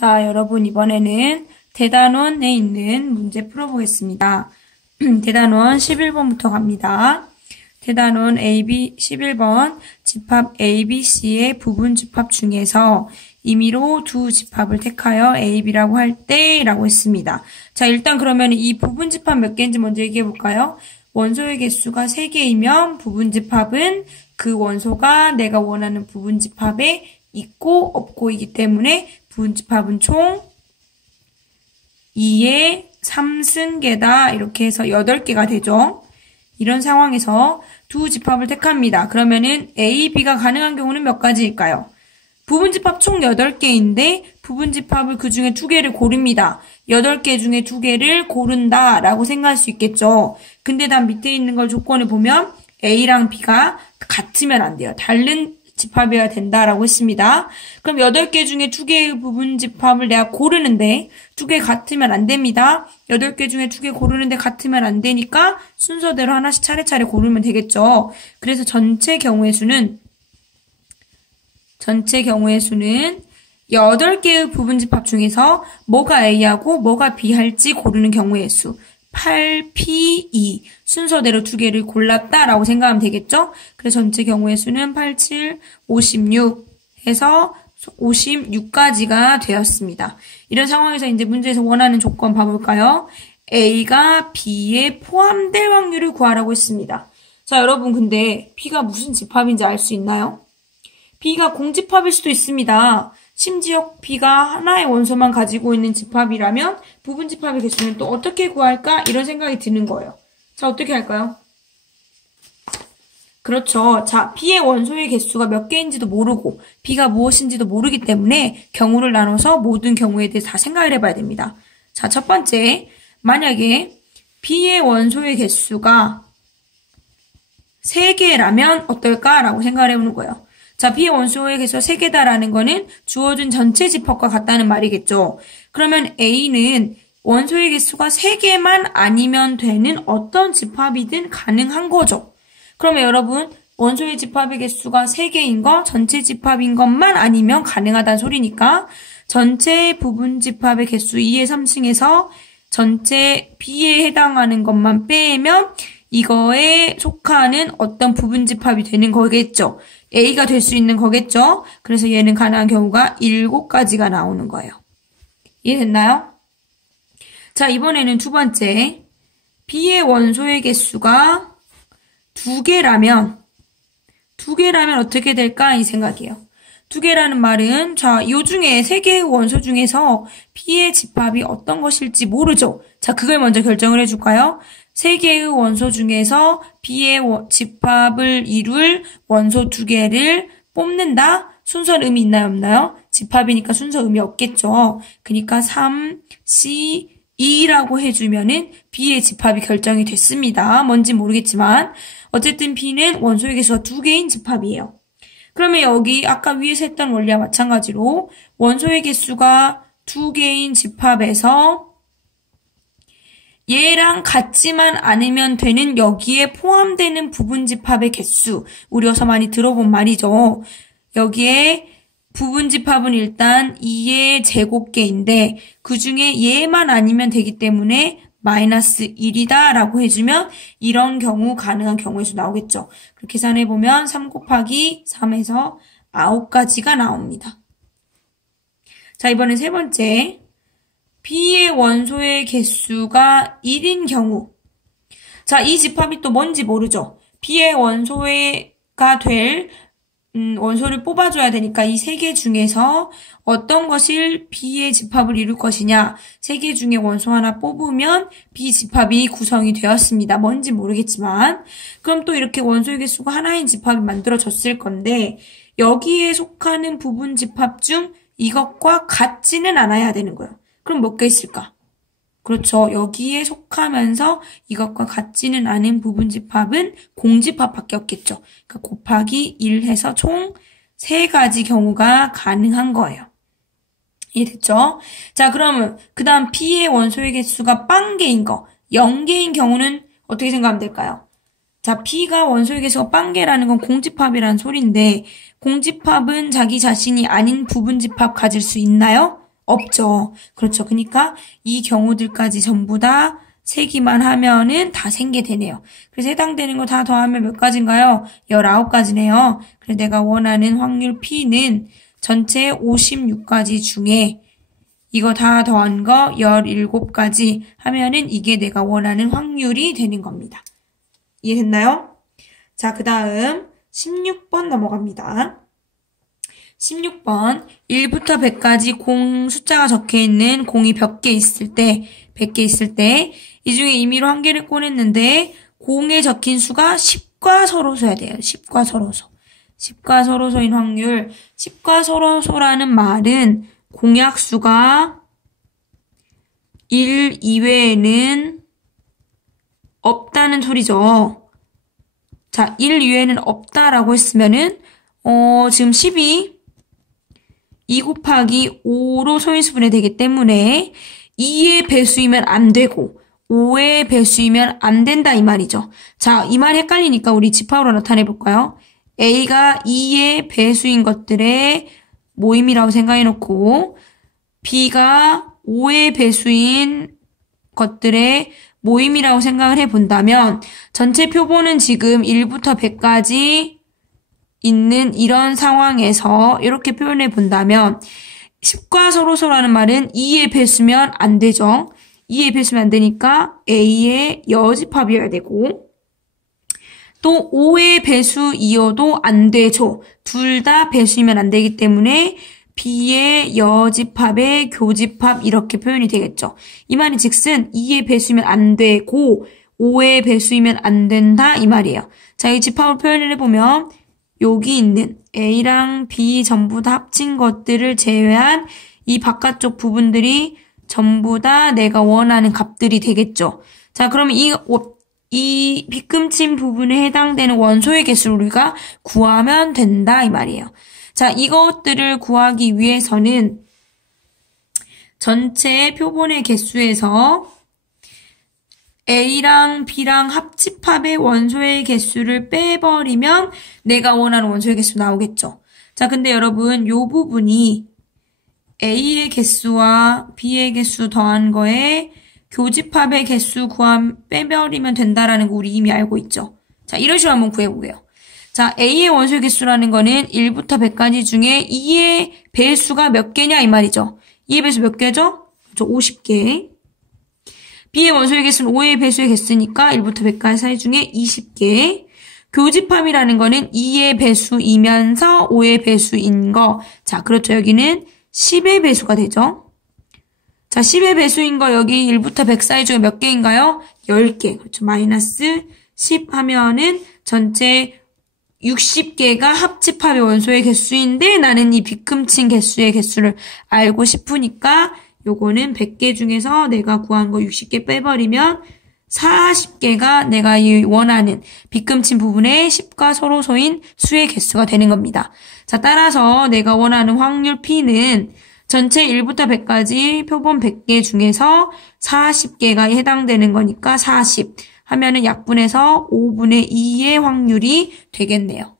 자, 여러분 이번에는 대단원에 있는 문제 풀어보겠습니다. 대단원 11번부터 갑니다. 대단원 AB 11번 집합 ABC의 부분 집합 중에서 임의로 두 집합을 택하여 AB라고 할 때 라고 했습니다. 자, 일단 그러면 이 부분 집합 몇 개인지 먼저 얘기해 볼까요? 원소의 개수가 3개이면 부분 집합은 그 원소가 내가 원하는 부분 집합에 있고 없고이기 때문에 부분 집합은 총 2의 3승계다. 이렇게 해서 8개가 되죠. 이런 상황에서 두 집합을 택합니다. 그러면은 A, B가 가능한 경우는 몇 가지일까요? 부분 집합 총 8개인데 부분 집합을 그 중에 2개를 고릅니다. 8개 중에 2개를 고른다 라고 생각할 수 있겠죠. 근데 단 밑에 있는 걸 조건을 보면 A랑 B가 같으면 안 돼요. 다른 집합이어야 된다라고 했습니다. 그럼 8개 중에 2개의 부분 집합을 내가 고르는데 2개 같으면 안 됩니다. 8개 중에 2개 고르는데 같으면 안 되니까 순서대로 하나씩 차례차례 고르면 되겠죠. 그래서 전체 경우의 수는 8개의 부분 집합 중에서 뭐가 A하고 뭐가 B 할지 고르는 경우의 수 8, P, 2 순서대로 2개를 골랐다라고 생각하면 되겠죠? 그래서 전체 경우의 수는 8, 7, 56 해서 56까지가 되었습니다. 이런 상황에서 이제 문제에서 원하는 조건 봐볼까요? A가 B에 포함될 확률을 구하라고 했습니다. 자, 여러분 근데 B가 무슨 집합인지 알 수 있나요? B가 공집합일 수도 있습니다. 심지어 B가 하나의 원소만 가지고 있는 집합이라면 부분 집합의 개수는 또 어떻게 구할까? 이런 생각이 드는 거예요. 자, 어떻게 할까요? 그렇죠. 자, B의 원소의 개수가 몇 개인지도 모르고 B가 무엇인지도 모르기 때문에 경우를 나눠서 모든 경우에 대해서 다 생각을 해봐야 됩니다. 자, 첫 번째, 만약에 B의 원소의 개수가 3개라면 어떨까라고 생각을 해보는 거예요. 자, B의 원소의 개수가 3개다라는 거는 주어진 전체 집합과 같다는 말이겠죠. 그러면 A는 원소의 개수가 3개만 아니면 되는 어떤 집합이든 가능한 거죠. 그러면 여러분, 원소의 집합의 개수가 3개인 거, 전체 집합인 것만 아니면 가능하다는 소리니까 전체 부분 집합의 개수 2의 3승에서 전체 B에 해당하는 것만 빼면 이거에 속하는 어떤 부분 집합이 되는 거겠죠. A가 될 수 있는 거겠죠. 그래서 얘는 가능한 경우가 7가지가 나오는 거예요. 이해됐나요? 자, 이번에는 두 번째. B의 원소의 개수가 2개라면 어떻게 될까? 이 생각이에요. 2개라는 말은 자, 이 중에 3개의 원소 중에서 B의 집합이 어떤 것일지 모르죠. 자, 그걸 먼저 결정을 해줄까요? 3개의 원소 중에서 B의 집합을 이룰 원소 2개를 뽑는다? 순서는 의미 있나요, 없나요? 집합이니까 순서 의미 없겠죠. 그러니까 3, C, 2라고 해주면은 B의 집합이 결정이 됐습니다. 뭔지 모르겠지만 어쨌든 B는 원소의 개수가 2개인 집합이에요. 그러면 여기 아까 위에서 했던 원리와 마찬가지로 원소의 개수가 2개인 집합에서 얘랑 같지만 않으면 되는 여기에 포함되는 부분 집합의 개수. 우리 어서 많이 들어본 말이죠. 여기에 부분 집합은 일단 2의 제곱계인데 그 중에 얘만 아니면 되기 때문에 마이너스 1이다 라고 해주면 이런 경우 가능한 경우의 수 나오겠죠. 그렇게 계산해보면 3 곱하기 3에서 9가지가 나옵니다. 자, 이번엔 세 번째. B의 원소의 개수가 1인 경우. 자, 이 집합이 또 뭔지 모르죠. B의 원소가 될 원소를 뽑아줘야 되니까 이 3개 중에서 어떤 것을 B의 집합을 이룰 것이냐. 3개 중에 원소 하나 뽑으면 B 집합이 구성이 되었습니다. 뭔지 모르겠지만. 그럼 또 이렇게 원소의 개수가 하나인 집합이 만들어졌을 건데 여기에 속하는 부분 집합 중 이것과 같지는 않아야 되는 거예요. 그럼 몇 개 있을까? 그렇죠. 여기에 속하면서 이것과 같지는 않은 부분 집합은 공집합밖에 없겠죠. 그러니까 곱하기 1 해서 총 3가지 경우가 가능한 거예요. 이해됐죠? 자, 그러면 그 다음 B의 원소의 개수가 0개인 거, 0개인 경우는 어떻게 생각하면 될까요? 자, B가 원소의 개수가 0개라는 건 공집합이라는 소리인데 공집합은 자기 자신이 아닌 부분 집합 가질 수 있나요? 없죠. 그렇죠. 그러니까 이 경우들까지 전부 다 세기만 하면은 다 생게 되네요. 그래서 해당되는 거 다 더하면 몇 가지인가요? 19가지네요. 그래서 내가 원하는 확률 P는 전체 56가지 중에 이거 다 더한 거 17가지 하면은 이게 내가 원하는 확률이 되는 겁니다. 이해됐나요? 자, 그 다음 16번 넘어갑니다. 16번 1부터 100까지 공 숫자가 적혀있는 공이 100개 있을 때 이 중에 임의로 한 개를 꺼냈는데 공에 적힌 수가 10과 서로소야 돼요. 10과 서로소. 10과 서로소인 확률. 10과 서로소라는 말은 공약수가 1 이외에는 없다는 소리죠. 자, 1 이외에는 없다라고 했으면은 지금 10이 2 곱하기 5로 소인수분해 되기 때문에 2의 배수이면 안 되고 5의 배수이면 안 된다 이 말이죠. 자, 이 말이 헷갈리니까 우리 집합으로 나타내 볼까요? A가 2의 배수인 것들의 모임이라고 생각해 놓고 B가 5의 배수인 것들의 모임이라고 생각을 해 본다면 전체 표본은 지금 1부터 100까지 있는 이런 상황에서 이렇게 표현해 본다면 10과 서로소라는 말은 2의 배수면 안 되죠. 2의 배수면 안 되니까 A의 여집합이어야 되고 또 5의 배수이어도 안 되죠. 둘 다 배수이면 안 되기 때문에 B의 여집합의 교집합 이렇게 표현이 되겠죠. 이 말은 즉슨 2의 배수이면 안 되고 5의 배수이면 안 된다 이 말이에요. 자, 이 집합을 표현을 해보면 여기 있는 A랑 B 전부 다 합친 것들을 제외한 이 바깥쪽 부분들이 전부 다 내가 원하는 값들이 되겠죠. 자, 그러면 이 빗금친 부분에 해당되는 원소의 개수를 우리가 구하면 된다 이 말이에요. 자, 이것들을 구하기 위해서는 전체 표본의 개수에서 A랑 B랑 합집합의 원소의 개수를 빼버리면 내가 원하는 원소의 개수 나오겠죠. 자, 근데 여러분 요 부분이 A의 개수와 B의 개수 더한 거에 교집합의 개수 빼버리면 된다라는 거 우리 이미 알고 있죠. 자, 이런 식으로 한번 구해보게요. 자, A의 원소의 개수라는 거는 1부터 100까지 중에 2의 배수가 몇 개냐 이 말이죠. 2의 배수 몇 개죠? 그렇죠. 50개. B의 원소의 개수는 5의 배수의 개수니까 1부터 100까지 사이 중에 20개. 교집합이라는 거는 2의 배수이면서 5의 배수인 거. 자, 그렇죠. 여기는 10의 배수가 되죠. 자, 10의 배수인 거 여기 1부터 100 사이 중에 몇 개인가요? 10개. 그렇죠. 마이너스 10 하면은 전체 60개가 합집합의 원소의 개수인데 나는 이 빗금친 개수의 개수를 알고 싶으니까 요거는 100개 중에서 내가 구한 거 60개 빼버리면 40개가 내가 이 원하는 빗금친 부분의 10과 서로소인 수의 개수가 되는 겁니다. 자, 따라서 내가 원하는 확률 P는 전체 1부터 100까지 표본 100개 중에서 40개가 해당되는 거니까 40 하면은 약분해서 5분의 2의 확률이 되겠네요.